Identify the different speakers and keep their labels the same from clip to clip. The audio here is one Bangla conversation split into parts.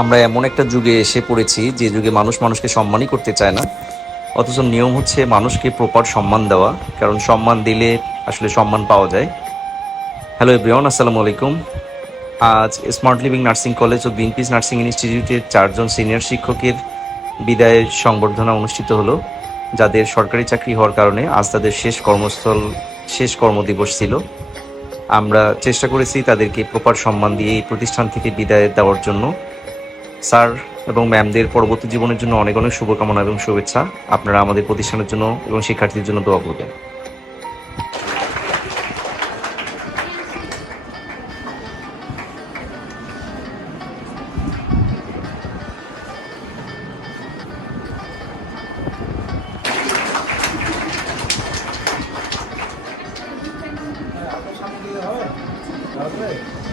Speaker 1: আমরা এমন একটা যুগে এসে পড়েছি যে যুগে মানুষ মানুষকে সম্মানই করতে চায় না। অথচ নিয়ম হচ্ছে মানুষকে প্রপার সম্মান দেওয়া, কারণ সম্মান দিলে আসলে সম্মান পাওয়া যায়। হ্যালো এভরিওয়ান আসসালামু আলাইকুম। আজ স্মার্ট লিভিং নার্সিং কলেজ ও গ্রিন পিস নার্সিং ইনস্টিটিউটের চারজন সিনিয়র শিক্ষকের বিদায়ের সংবর্ধনা অনুষ্ঠিত হলো, যাদের সরকারি চাকরি হওয়ার কারণে আজ তাদের শেষ কর্মস্থল, শেষ কর্মদিবস ছিল। আমরা চেষ্টা করেছি তাদেরকে প্রপার সম্মান দিয়ে এই প্রতিষ্ঠান থেকে বিদায় দেওয়ার জন্য। স্যার এবং ম্যামদের পরবর্তী জীবনের জন্য অনেক অনেক শুভকামনা এবং শুভেচ্ছা। আপনারা আমাদের প্রতিষ্ঠানের জন্য এবং শিক্ষার্থীদের জন্য দোয়া করবেন।
Speaker 2: অনুমতি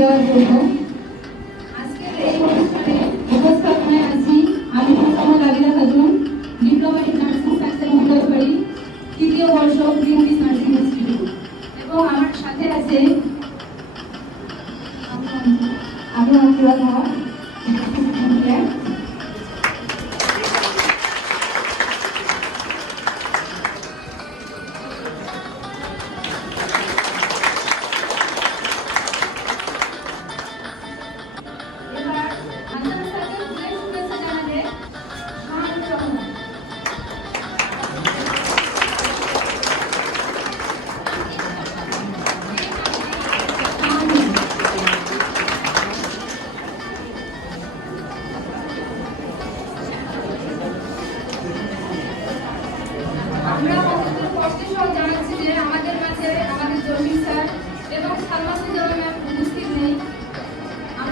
Speaker 2: দেওয়ার জন্য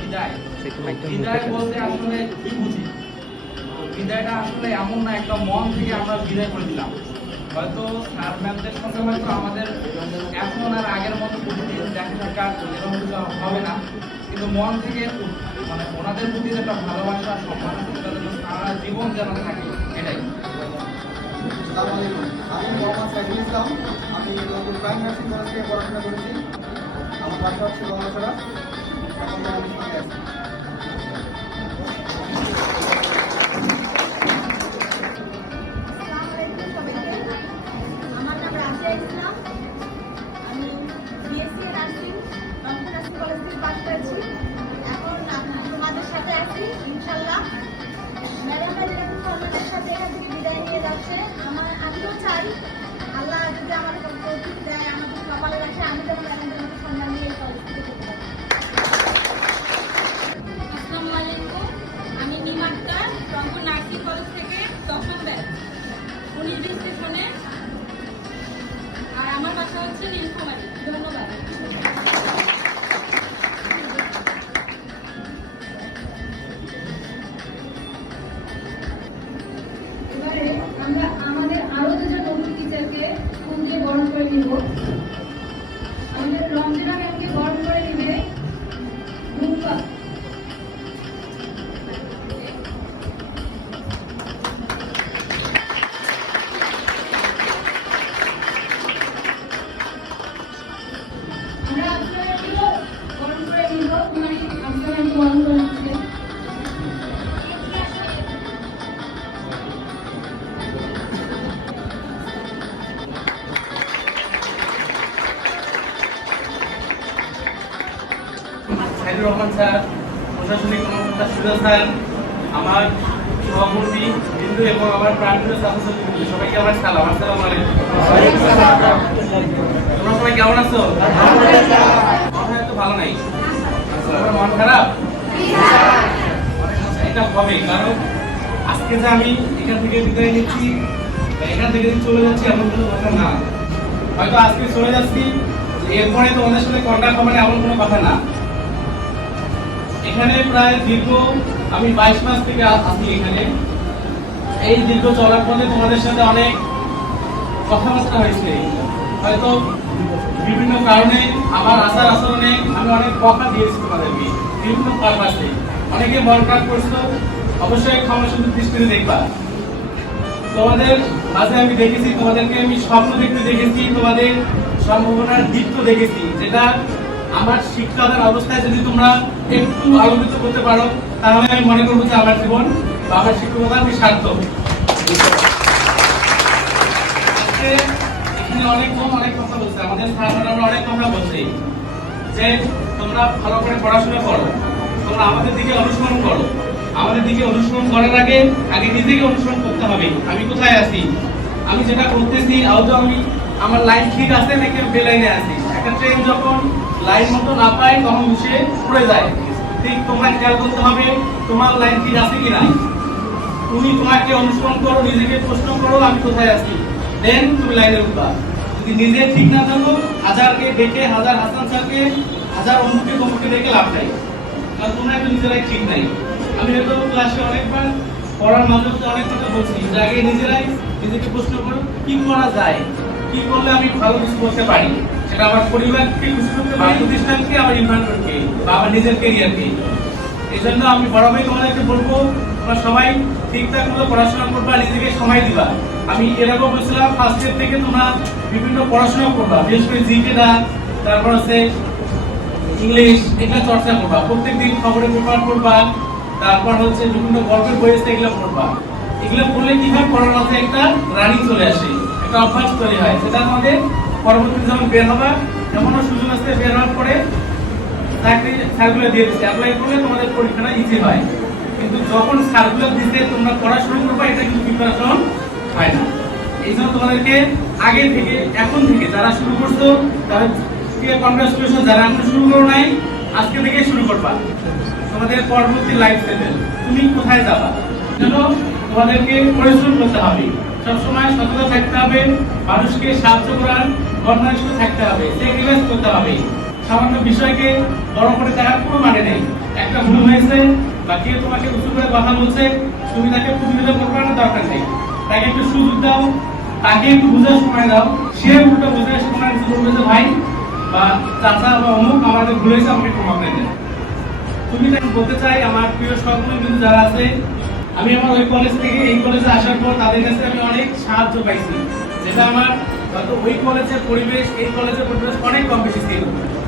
Speaker 3: বিদায়। বিদায় বলতে আসলে কি বুঝি? তো বিদায়টা আসলে এমন না একটা মন থেকে আমরা বিদায় করে দিলাম। হয়তো স্যার ম্যামদের সঙ্গে হয়তো আমাদের এখন আর আগের মতো প্রতিদিন দেখা সাক্ষাৎ এরকম কিছু হবে না। কিন্তু মন থেকে মানে ওনাদের প্রতি একটা ভালোবাসা সম্মান সারা জীবন যেন থাকে এটাই।
Speaker 4: আমি মোহাম্মদ সাইফুল ইসলাম আমি প্রাইম নার্সিং কলেজ থেকে পড়াশোনা করেছি। আমার বাসা হচ্ছে গঙ্গাছড়া
Speaker 5: চাই আল্লাহ যদি আমার তৌফিক দেয় আমাদের কপালে রাখে আমি যেন
Speaker 6: আমার বাসা হচ্ছে নীলকুমারী ধন্যবাদ
Speaker 2: এবারে
Speaker 3: রহমান স্যার প্রশাসনিক কর্মকর্তা সুজন স্যার আমার কারণ আজকে যে আমি এখান থেকে বিদায় নিচ্ছি এখান থেকে চলে যাচ্ছি, এমন কোনো কথা না। হয়তো আজকে চলে যাচ্ছি, এরপরে তোমাদের সাথে কন্ট্যাক্ট হবে না, এমন কোনো কথা না। এখানে প্রায় দীর্ঘ আমি বাইশ মাস থেকে আ- আছি এখানে। এই দীর্ঘ চলার পথে তোমাদের সাথে অনেক কথাবার্তা হয়েছে। হয়তো বিভিন্ন কারণে আমার আচার আচরণে আমি অনেক কথা দিয়েছি তোমাদেরকে, বিভিন্ন পারপাসে। অনেকে মন খারাপ করছ অবশ্যই ক্ষমা সুন্দর দৃষ্টিতে দেখবা। তোমাদের মাঝে আমি দেখেছি, তোমাদেরকে আমি স্বপ্ন দেখতে দেখেছি, তোমাদের সম্ভাবনার দীপ্ত দেখেছি, যেটা আমার শিক্ষাদান অবস্থায় যদি তোমরা একটু আলোকিত করতে পারো, তাহলে আমি মনে করব যে আমার জীবন বা আমার শিক্ষকতা আমি সার্থক। এখানে অনেক লোক অনেক কথা বলছে, আমাদের স্যার অনেক কথা বলছে। যে তোমরা ভালো করে পড়াশোনা করো, তোমরা আমাদের দিকে অনুসরণ করো। আমাদের দিকে অনুসরণ করার আগে আগে নিজেকে অনুসরণ করতে হবে। আমি কোথায় আছি? আমি যেটা করতেছি আমি, আমার লাইন ঠিক আছে নাকি বেলাইনে আছি? একটা ট্রেন যখন লাইন মতো না পায়, তখন সে পড়ে যায়। ঠিক তোমরা খেয়াল করতে হবে, তোমার লাইন ঠিক আছে কি নাই তুমি তোমাকে অনুসরণ করো, নিজেকে প্রশ্ন করো, আমি কোথায় আছি? দেন তুমি লাইনে উঠবা। যদি নিজে ঠিক না থাকো হাজারকে ডেকে, হাজার হাসান স্যারকে, হাজার অমুককে তমুককে ডেকে লাভ নাই। কারণ তোমরা একটু নিজেরাই ঠিক নাই। আমি হয়তো ক্লাসে অনেকবার পড়ার মাঝে মধ্যে অনেক কথা বলছি, যে আগে নিজেরাই নিজেকে প্রশ্ন করো, কি করা যায়? কি করলে আমি ভালো কিছু করতে পারি? সেটা আমার পরিবারকে খুশি করতে পারি প্রতিষ্ঠানকে আমার ইনভারনমেন্টকে বা আমার নিজের কেরিয়ারকে এই জন্য আমি বড় ভাই তোমাদেরকে বলব, তোমরা সবাই ঠিকঠাক মতো পড়াশোনা করবা, নিজেকে সময় দিবা। আমি এরকম বলছিলাম ফার্স্ট ইয়ার থেকে তোমরা বিভিন্ন পড়াশোনা করবা, বিশেষ করে জিকেটা তারপর হচ্ছে ইংলিশ এটা চর্চা করবা। প্রত্যেকদিন খবরের পেপার পড়বা তারপর হচ্ছে বিভিন্ন গল্পের বই আছে, এগুলো পড়বা। এগুলো পড়লে কি হয়? মাঝে একটা রানিং চলে আসে, একটা অভ্যাস তৈরি হয়, সেটা আমাদের পরবর্তী যখন বের হবা, এমনও সুযোগ আসতে বের হওয়ার পরে চাকরি সার্কুলার দিয়ে দিচ্ছে। অ্যাপ্লাই করলে তোমাদের পরীক্ষাটা ইজি হয়। কিন্তু যখন সার্কুলার দিতে তোমরা পড়া শুরু করবে, এটা কিন্তু প্রিপারেশন হয় না। এই জন্য তোমাদেরকে আগে থেকে, এখন থেকে যারা শুরু করছ, তাদেরকে কংগ্রেচুলেশন যারা এখন শুরু করো নাই, আজকে থেকে শুরু করবা। তোমাদের পরবর্তী লাইফ সেটেল তুমি কোথায় যাবা? জন্য তোমাদেরকে পরিশ্রম করতে হবে। সবসময় সততা থাকতে হবে। মানুষকে সাহায্য করার কর্মনিষ্ঠ থাকতে হবে স্যাক্রিফাইস করতে হবে। সামান্য বিষয়কে বড় করে দেখার কোনো মানে নেই। একটা ভুল হয়েছে বা কেউ তোমাকে উঁচু করে কথা বলছে, তুমি তাকে প্রতিনিধিত্ব করবার দরকার নেই। তাকে একটু সুযোগ দাও, তাকে একটু বুঝার সময় দাও। সে উল্টো বুঝার সময় বলবে ভাই বা চাচা বা অমুক, আমাদের ভুল হয়েছে, আমাকে ক্ষমা করে তুমি তাকে বলতে চাই, আমার প্রিয় সহকর্মী কিন্তু যারা আছে, আমি আমার ওই কলেজ থেকে এই কলেজে আসার পর তাদের কাছে আমি অনেক সাহায্য পাইছি। যেটা আমার হয়তো ওই কলেজের পরিবেশ, এই কলেজের পরিবেশ অনেক কম বেশি ছিল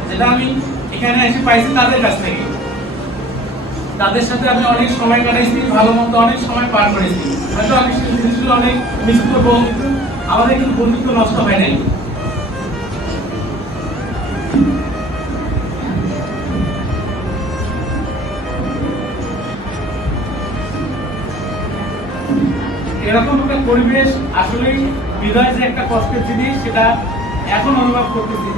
Speaker 3: যেটা আমি এখানে এসে পাইছি তাদের কাছ থেকে। তাদের সাথে আমি অনেক সময় কাটাইছি, ভালো মন্দ অনেক সময় পার করেছি। হয়তো আমি সেই জিনিসগুলো অনেক মিস করব। আমাদের কিন্তু বন্ধুত্ব নষ্ট হয় নাই। এরকম একটা পরিবেশ আসলেই হৃদয় যে একটা কষ্টের জিনিস সেটা এখন অনুভব করতেছি।